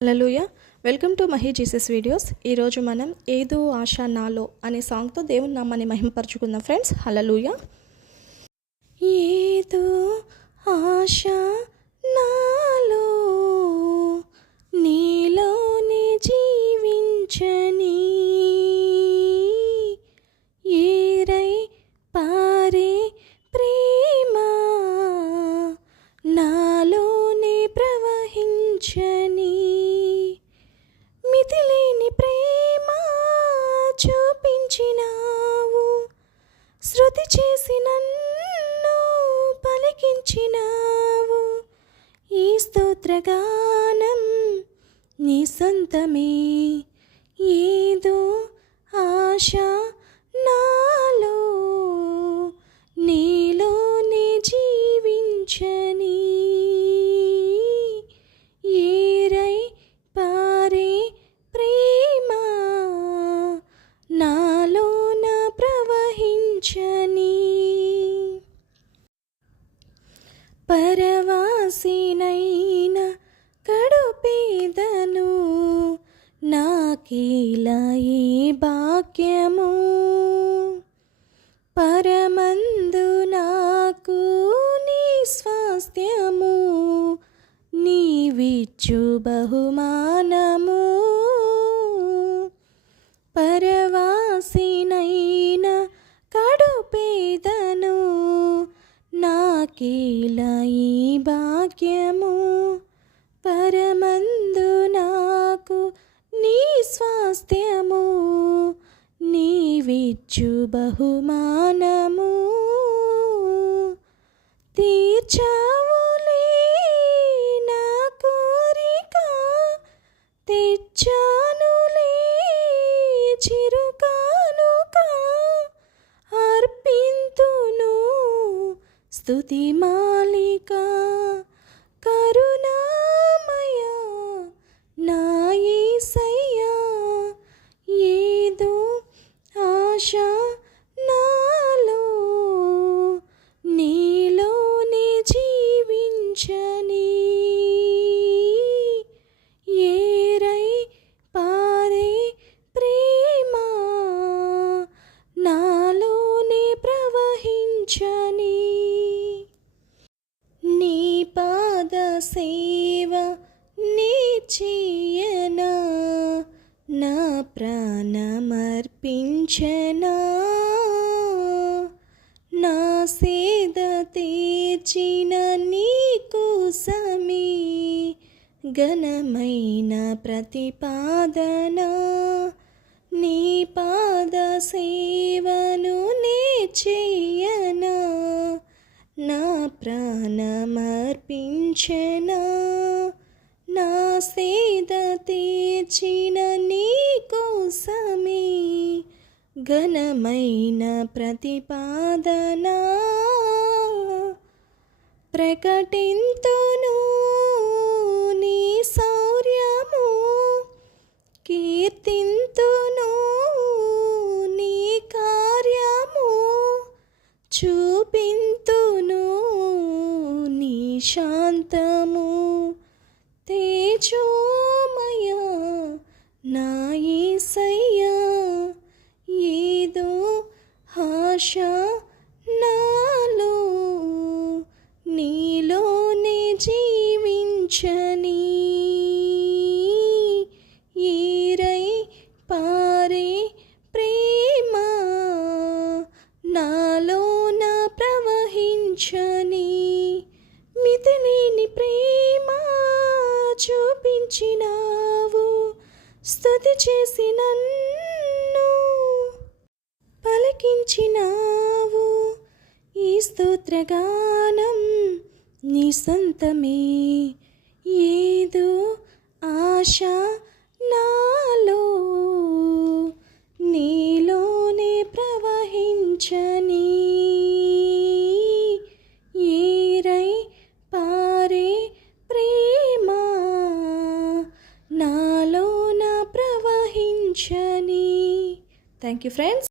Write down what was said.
Hallelujah. Welcome to Mahi Jesus videos. ఈరోజు మనం ఏదో ఆశ నాలో అనే సాంగ్తో దేవుని నామాన్ని మహిమపరచుకుందాం ఫ్రెండ్స్. హల్లెలూయా. ఏదో ఆశ నాలో నీలోనే జీవించని ఏరై పారే ప్రేమ నాలోనే ప్రవహించని మితిలేని ప్రేమ చూపించినావు, శృతి చేసి నన్ను పలికించినావు. ఈ స్తోత్రగానం నీ సొంతమే. ఏదో ఆశ నాలో నీలోనే జీవించని ఏరై పారే ప్రేమ నాలోన ప్రవహించని. పరవాసినైన కడుపేదను నాకీలా ఈ భాగ్యము, పరమందు నాకు నీ స్వాస్థ్యము, నీవిచ్చు బహుమానము. పరవాసినైన కడుపేదను నాకీలా ఈ భాగ్యము, పరమందు నాకు నీ స్వాస్థ్యము, నీవిచ్చు బహుమానము. తీర్చావులే నా కోరిక, తెచ్చానులే చిరుకానుక, అర్పింతును స్తుతి మాలిక. కరుణామయ నా యేసయ్యా, ఏదో ఆశ నాలో నీలోనే జీవించని ఏరై పారే ప్రేమ నాలోనే ప్రవహించని. నీ పాద సేవ నీ చేయనా, నా ప్రాణమర్పించనా, నా సేద తీర్చిన నీ కోసమే ఘనమైన ప్రతిపాదన. నీ పాద సేవను నే చేయనా, నా ప్రాణమర్పించనా, నా సేద తీర్చిన నీ కోసమే ఘనమైన ప్రతిపాదన. ప్రకటింతును నీ శౌర్యము, కీర్తింతును నీ కార్యము, చూపింతును నీ శాంతము. తేజోమయ నా యేసయ్యా, ఏదో ఆశ నాలో నీలోనే జీవించని ఏరై పారే ప్రేమ నాలోన ప్రవహించని. మితిలేని ప్రేమ చూపించినావు, స్తుతి చేసి నన్ను పలికించినావు. ఈ స్తోత్రగానం నీ సొంతమే. ఏదో ఆశ నాలో నీలోనే ప్రవహించని ఏరై పారే ప్రేమ నాలోన ప్రవహించని. Thank you friends.